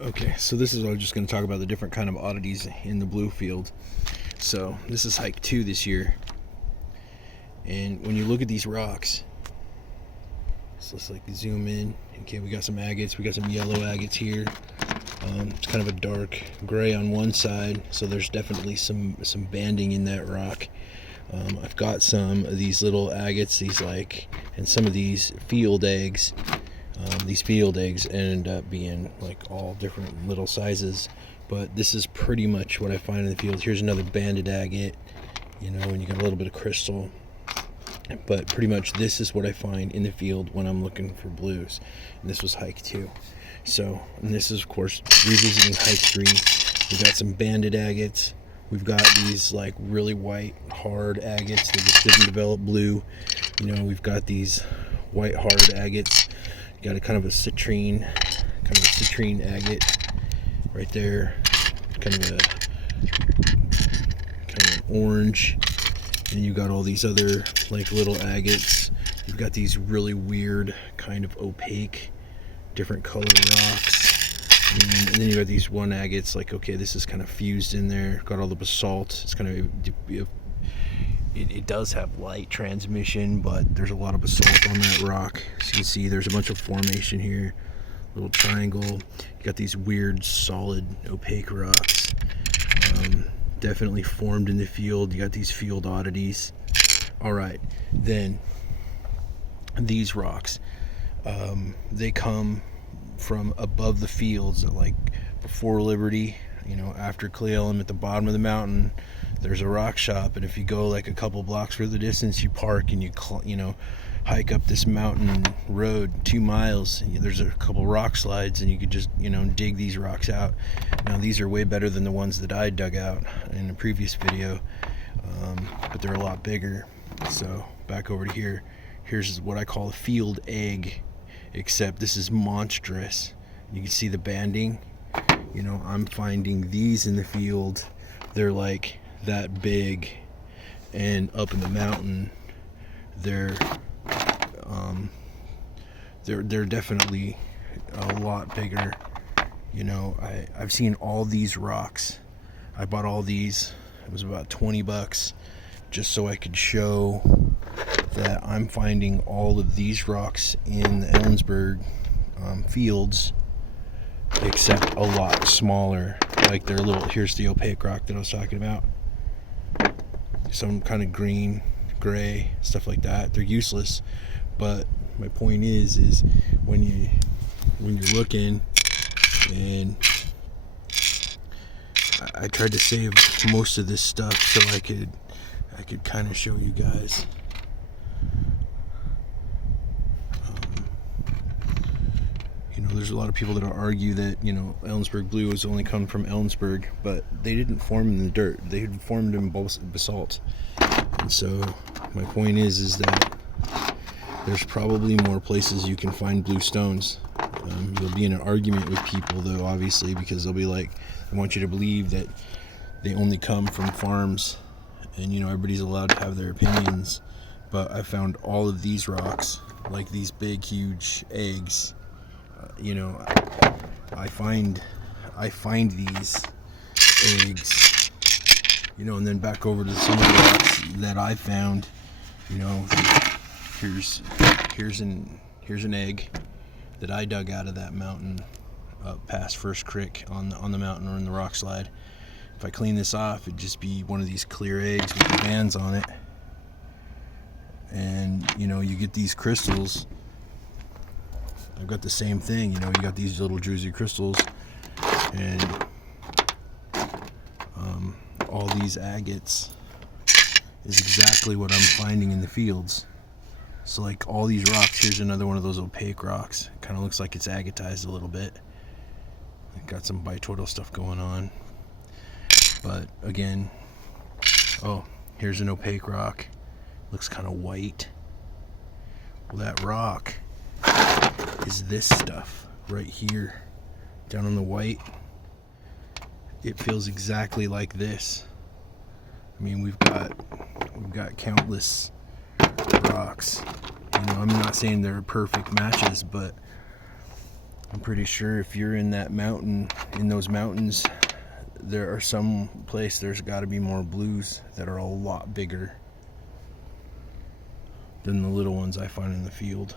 Okay, so this is what I'm just going to talk about, the different kind of oddities in the blue field. So this is hike 2 this year, and when you look at these rocks, so let's like zoom in. Okay, we got some agates, we got some yellow agates here. It's kind of a dark gray on one side, so there's definitely some banding in that rock. I've got some of these little agates, and some of these field eggs. These field eggs end up being like all different little sizes, but this is pretty much what I find in the field. Here's another banded agate, and you got a little bit of crystal, but pretty much this is what I find in the field when I'm looking for blues. And this was hike 2. So, and this is of course revisiting hike 3. We got some banded agates. We've got these like really white hard agates that just didn't develop blue. We've got these white hard agates. Got a kind of a citrine agate right there, kind of an orange. And you got all these other like little agates. You've got these really weird kind of opaque different color rocks, and then you got these one agates like, okay, this is kind of fused in there, got all the basalt. It's kind of it does have light transmission, but there's a lot of basalt on that rock. As you can see, there's a bunch of formation here, little triangle. You got these weird solid opaque rocks, definitely formed in the field. You got these field oddities. All right, then these rocks, they come from above the fields, like before Liberty, after Cle Elum at the bottom of the mountain. There's a rock shop, and if you go like a couple blocks further distance, you park and you hike up this mountain road 2 miles, and there's a couple rock slides, and you could just dig these rocks out. Now these are way better than the ones that I dug out in a previous video, but they're a lot bigger. So back over to here, here's what I call a field egg, except this is monstrous. You can see the banding. I'm finding these in the field. They're like that big, and up in the mountain they're definitely a lot bigger. I've seen all these rocks. I bought all these. It was about $20 just so I could show that I'm finding all of these rocks in the Ellensburg fields, except a lot smaller. Like they're little. Here's the opaque rock that I was talking about. Some kind of green, gray, stuff like that. They're useless, but my point is when you're looking, and I tried to save most of this stuff so I could kind of show you guys. There's a lot of people that argue that Ellensburg blue has only come from Ellensburg, but they didn't form in the dirt. They had formed in basalt. And so my point is that there's probably more places you can find blue stones. You'll be in an argument with people though, obviously, because they'll be like, I want you to believe that they only come from farms, and everybody's allowed to have their opinions. But I found all of these rocks, like these big huge eggs. I find these eggs, and then back over to some of the rocks that I found. Here's an egg that I dug out of that mountain up past First Creek on the mountain or in the rock slide. If I clean this off, it'd just be one of these clear eggs with the bands on it, and you get these crystals. I've got the same thing, you got these little druzy crystals, and all these agates is exactly what I'm finding in the fields. So like all these rocks, here's another one of those opaque rocks. Kind of looks like it's agatized a little bit. Got some bitoidal stuff going on. But again, oh, here's an opaque rock. Looks kind of white. Well, that rock is this stuff right here down on the white. It feels exactly like this. I mean, we've got countless rocks. I'm not saying they're perfect matches, but I'm pretty sure if you're in that mountain, in those mountains, there are some place there's got to be more blues that are a lot bigger than the little ones I find in the field.